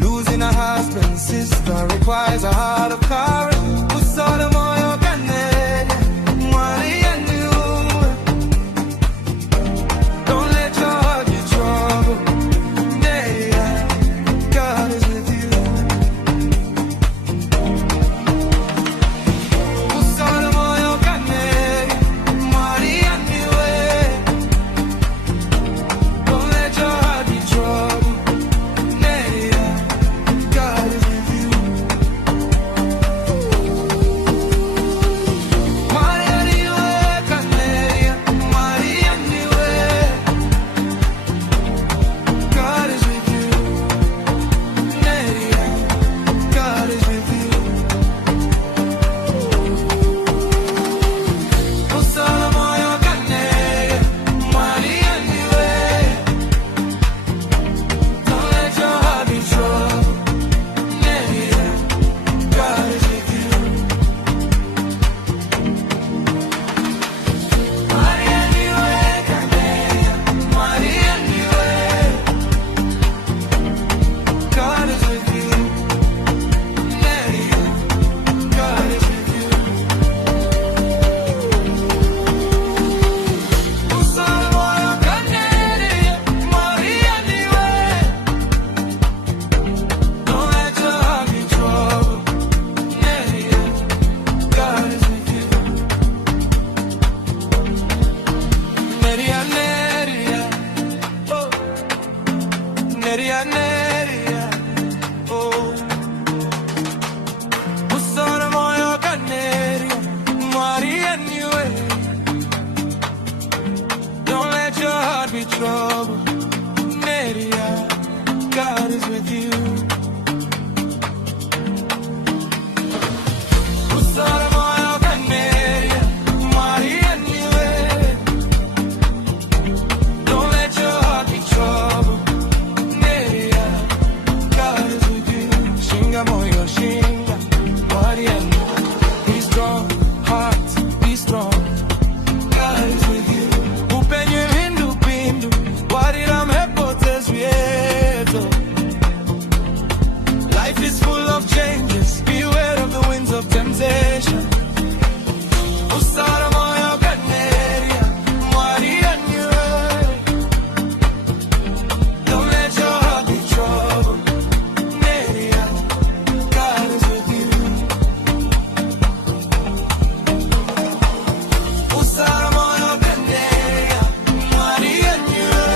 Losing a husband, sister requires a heart of courage. Usaore moyo kanene, mwari yanu. Don't let your heart be troubled. Yeah, God is with you. Usaore moyo kanene, mwari yanu. Don't let your heart be troubled. Don't let your heart be troubled. God is with you. Usaore moyo kanene, mwari yaniwe. Don't let your heart be troubled. God is with you. Shinga moyo shinga, mwari yaniwe. Be strong, heart, be strong. God is with you. Upenye hindu pindu, warira mhepotez vieto. Life is full of changes. Beware of the winds of temptation. Usaore moyo kanene, mwari yaniwe. Don't let your heart be troubled. God is with you. Usaore moyo kanene, mwari yaniwe.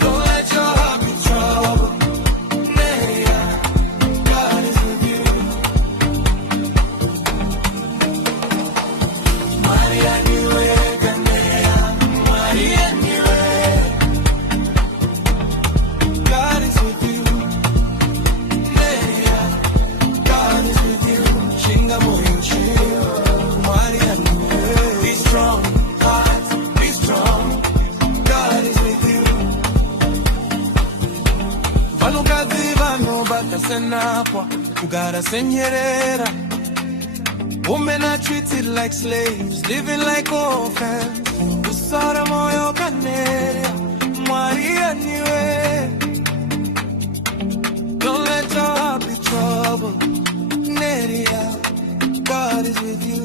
Don't let your heart be troubled. God is with you. Mwari yaniwe kanene, mwari yaniwe. God is with you. God is with you. Shinga moyo shinga, mwari yaniwe. Be strong, heart, be strong. God is with you. Vanukadzi vano batasenapwa, kugara senyerera. Women are treated like slaves, living like orphans. Usaore moyo kanene, mwari yaniwe. Don't let your heart be troubled. God is with you.